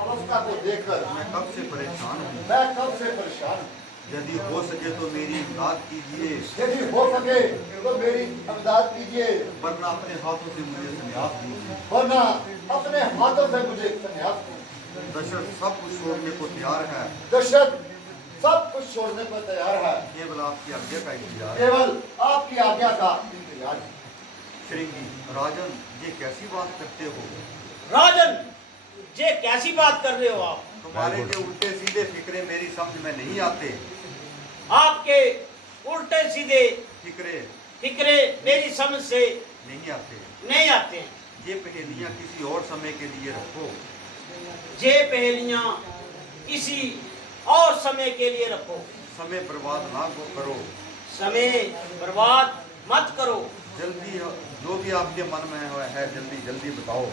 अवस्था को देखकर मैं कब से परेशान हूँ। मैं कब से परेशान हूँ। यदि हो सके तो मेरी इमदाद कीजिए, यदि हो सके तो मेरी इमदाद कीजिए, वरना अपने हाथों से मुझे संन्यास दीजिए। वरना अपने हाथों से मुझे संन्यास दीजिए। दशरथ सब कुछ छोड़ने को तैयार है, दशरथ सब कुछ छोड़ने पर तैयार है, केवल आपकी आज्ञा का इंतजार है। केवल आपकी आज्ञा का इंतजार है। श्रृंगी राजन, ये कैसी बात करते हो? राजन, ये कैसी बात कर रहे हो आप? तुम्हारे जो उल्टे सीधे फिक्रे मेरी समझ में नहीं आते। आपके उल्टे सीधे फिक्रे मेरी समझ से नहीं आते हैं। ये पहेलियां किसी और समय के लिए रखो। ये पहेलियां किसी और समय के लिए रखो। समय बर्बाद ना करो। समय बर्बाद मत करो। जल्दी जो भी आपके मन में है जल्दी जल्दी बताओ।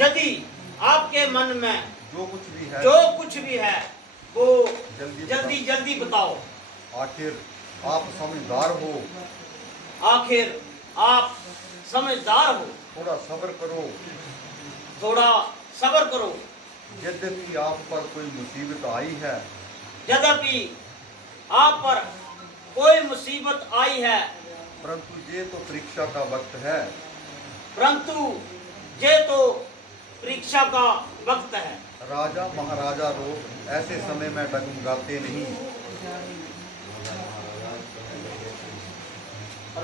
यदि आपके मन में जो कुछ भी है वो जल्दी जल्दी बताओ। आखिर आप समझदार हो। आखिर आप समझदार हो। थोड़ा सब्र करो। थोड़ा सब्र करो। यद्यपि आप पर कोई मुसीबत आई है, यद्यपि आप पर कोई मुसीबत आई है, परंतु ये तो परीक्षा का वक्त है। परंतु ये तो परीक्षा का वक्त है। राजा महाराजा लोग ऐसे समय में डगमगाते नहीं।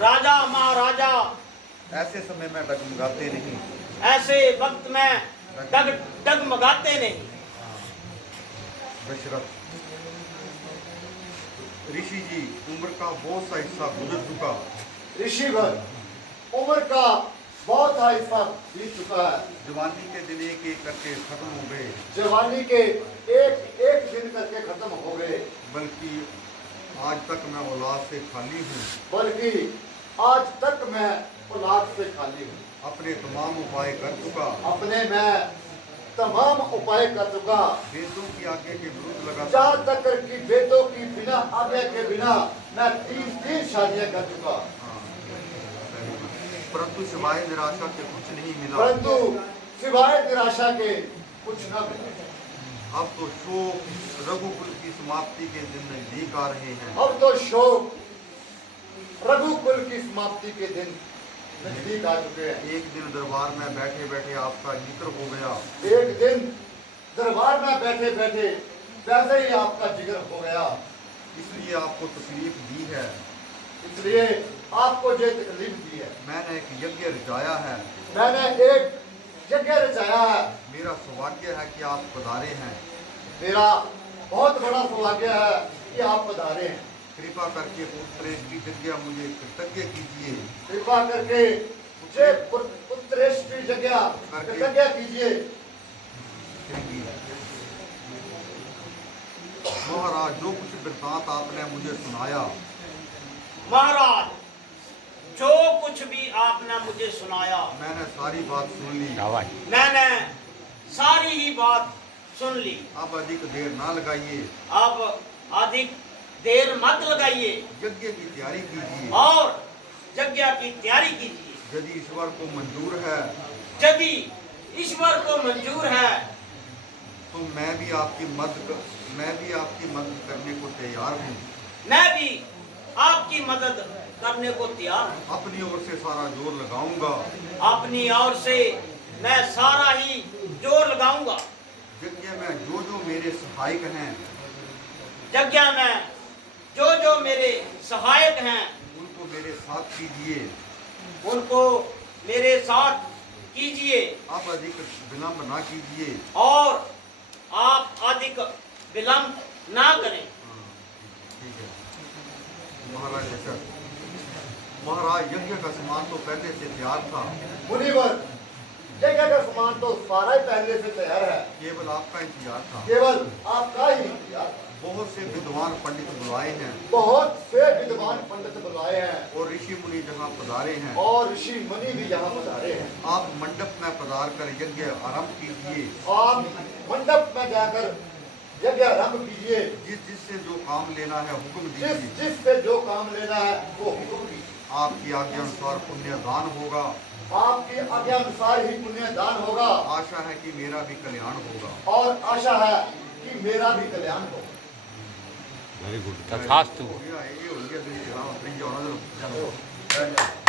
राजा महाराजा ऐसे समय में डगमगाते नहीं। ऐसे वक्त में डगमगाते नहीं। दशरथ ऋषि जी, उम्र का बहुत सा हिस्सा गुजर चुका। ऋषिवर, उम्र का बहुत सा हिस्सा बीत चुका है। जवानी के दिन एक एक करके खत्म हो गए। जवानी के एक एक दिन करके खत्म हो गए। बल्कि आज तक मैं औलाद से खाली हूँ। बल्कि आज तक मैं औलाद से खाली हूँ। अपने तमाम उपाय कर चुका। अपने मैं तमाम उपाय कर चुका। वेदों की आज्ञा के विरुद्ध लगा। जहाँ तक कि वेदों की बिना आज्ञा के बिना मैं 3 शादियां कर चुका। परंतु सिवाय निराशा के कुछ नहीं मिला। परंतु सिवाय निराशा के कुछ न मिला। अब तो शोक रघुकुल की समाप्ति के दिन नजदीक आ रहे हैं। अब तो शोक रघुकुल की समाप्ति के दिन नजदीक आ चुके हैं। एक दिन दरबार में बैठे बैठे आपका जिक्र हो गया। एक दिन दरबार में बैठे बैठे वैसे ही आपका जिक्र हो गया। इसलिए आपको तकलीफ दी है। इसलिए आपको ये तकलीफ दी है। मैंने एक यज्ञ रचाया है। मैंने एक यज्ञ रचाया है। मेरा सौभाग्य है कि आप पधारे हैं। मेरा बहुत बड़ा सौभाग्य है कि आप पधारे हैं। कृपा करके पुत्रेष्टि यज्ञ मुझे कृतज्ञ कीजिए। कृपा करके मुझे पुत्रेष्टि यज्ञ कृतज्ञ कीजिए। महाराज, जो कुछ वृत्तांत आपने मुझे सुनाया, महाराज, जो कुछ भी आपने मुझे सुनाया, मैंने सारी बात सुन ली। मैंने सारी ही बात सुन ली। अब अधिक देर ना लगाइए। अब अधिक देर मत लगाइए। यज्ञ की तैयारी कीजिए और यज्ञ की तैयारी कीजिए। यदि ईश्वर को मंजूर है यदि ईश्वर को मंजूर है तो मैं भी आपकी मदद करने को तैयार हूँ। मैं भी आपकी मदद करने को तैयार हूँ। अपनी ओर से सारा जोर लगाऊंगा। अपनी ओर से मैं सारा ही जोर लगाऊंगा। यज्ञ में जो जो मेरे सहायक हैं, यज्ञ में जो मेरे सहायक हैं, उनको मेरे साथ कीजिए। उनको मेरे साथ कीजिए। आप अधिक विलंब ना कीजिए। और आप अधिक विलंब ना करें। ठीक है। महाराज दशरथ, महाराज, यज्ञ का सामान तो पहले से तैयार था। मुनिवर, यज्ञ का सामान तो सारा ही पहले से तैयार है। केवल आपका इंतजार था। केवल आपका ही इंतजार था। बहुत से विद्वान पंडित बुलाए हैं। बहुत से विद्वान पंडित बुलाए हैं। और ऋषि मुनि जहाँ पधारे हैं। और ऋषि मुनि भी यहाँ पधारे हैं। आप मंडप में पधार कर यज्ञ आरंभ कीजिए। आप मंडप में जाकर यज्ञ आरंभ कीजिए। जिससे जो काम लेना है हुक्म दीजिए। जिससे जो काम लेना है वो हुक्म कीजिए। आपकी आज्ञा अनुसार पुण्य दान होगा। आपकी आज्ञा अनुसार ही पुण्य दान होगा आशा है कि मेरा भी कल्याण होगा। और आशा है कि मेरा भी कल्याण होगा। वेरी गुड तथास्तु। हो गया, ये हो गया, तो ये हाँ, ये होना तो-